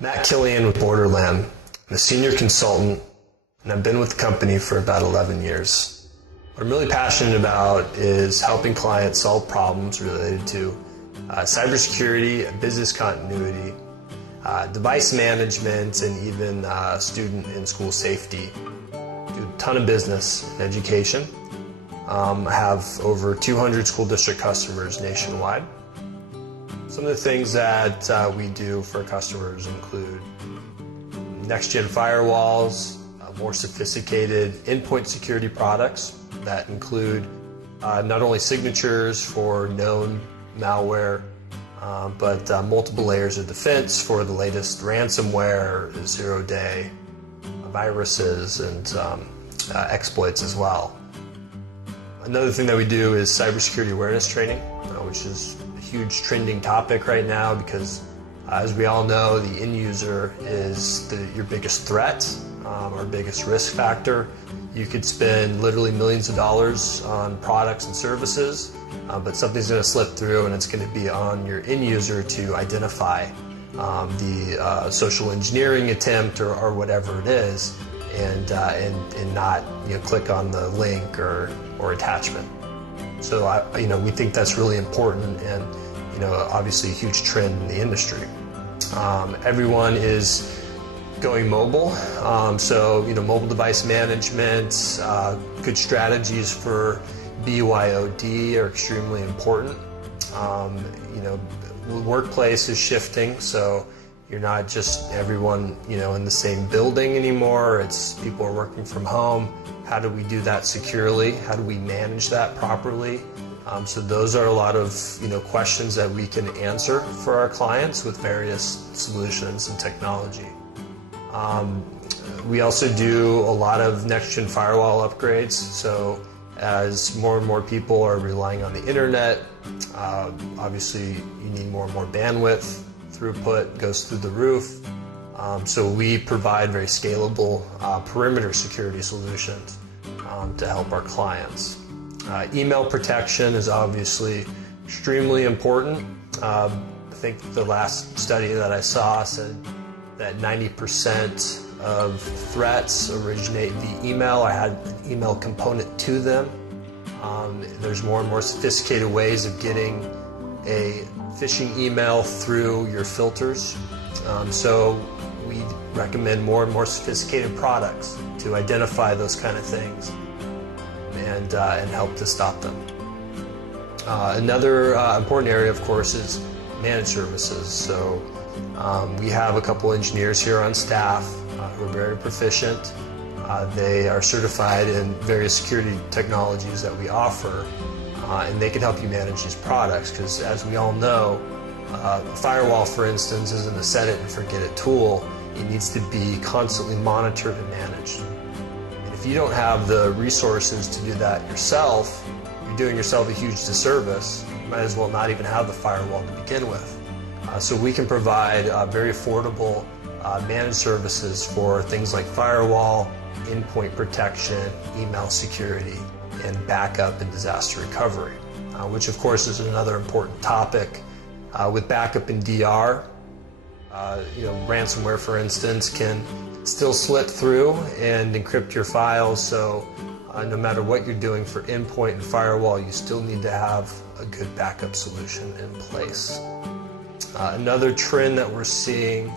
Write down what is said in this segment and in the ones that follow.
Matt Killian with BorderLAN. I'm a senior consultant, and I've been with the company for about 11 years. What I'm really passionate about is helping clients solve problems related to cybersecurity, business continuity, device management, and even student and school safety. Do a ton of business and education. I have over 200 school district customers nationwide. Some of the things that we do for customers include next-gen firewalls, more sophisticated endpoint security products that include not only signatures for known malware, but multiple layers of defense for the latest ransomware, zero-day viruses, and exploits as well. Another thing that we do is cybersecurity awareness training, which is a huge trending topic right now because, as we all know, the end user is your biggest threat, our biggest risk factor. You could spend literally millions of dollars on products and services, but something's going to slip through, and it's going to be on your end user to identify the social engineering attempt or whatever it is, and not click on the link or attachment. So we think that's really important, and obviously a huge trend in the industry. Everyone is going mobile, so mobile device management, good strategies for BYOD are extremely important. The workplace is shifting, so you're not just everyone in the same building anymore. It's people are working from home. How do we do that securely? How do we manage that properly? So those are a lot of questions that we can answer for our clients with various solutions and technology. We also do a lot of next-gen firewall upgrades. So as more and more people are relying on the internet, obviously you need more and more bandwidth. Throughput goes through the roof. So we provide very scalable perimeter security solutions to help our clients. Email protection is obviously extremely important. I think the last study that I saw said that 90% of threats originate via email. I had an email component to them. There's more and more sophisticated ways of getting a phishing email through your filters. So we recommend more and more sophisticated products to identify those kind of things and help to stop them. Another important area, of course, is managed services. So we have a couple engineers here on staff who are very proficient. They are certified in various security technologies that we offer, and they can help you manage these products because, as we all know, a firewall, for instance, isn't a set-it-and-forget-it tool. It needs to be constantly monitored and managed. And if you don't have the resources to do that yourself, you're doing yourself a huge disservice. You might as well not even have the firewall to begin with. So we can provide very affordable managed services for things like firewall, endpoint protection, email security, and backup and disaster recovery, which of course is another important topic. With backup and DR, ransomware, for instance, can still slip through and encrypt your files. So no matter what you're doing for endpoint and firewall, you still need to have a good backup solution in place. Another trend that we're seeing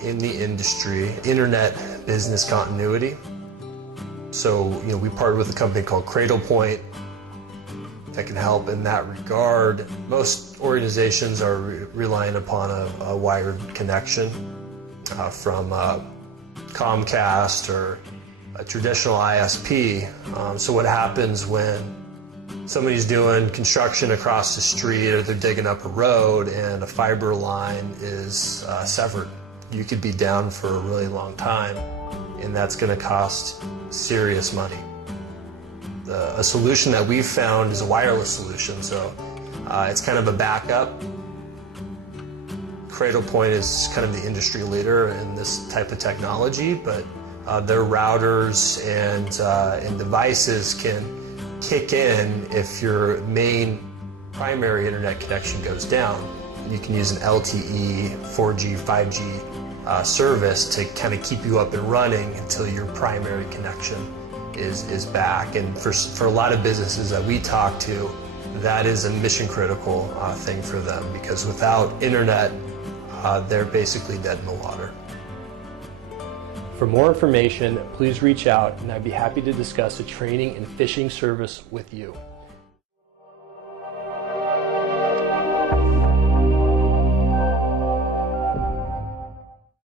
in the industry, internet business continuity. So we partnered with a company called Cradlepoint that can help in that regard. Most organizations are relying upon a wired connection from Comcast or a traditional ISP. So what happens when somebody's doing construction across the street, or they're digging up a road and a fiber line is severed? You could be down for a really long time, and that's going to cost serious money. A solution that we've found is a wireless solution, so it's kind of a backup. Cradlepoint is kind of the industry leader in this type of technology, but their routers and devices can kick in if your main primary internet connection goes down. You can use an LTE, 4G, 5G service to kind of keep you up and running until your primary connection is back. And for a lot of businesses that we talk to, that is a mission critical thing for them, because without internet, they're basically dead in the water. For more information, please reach out and I'd be happy to discuss a training and phishing service with you.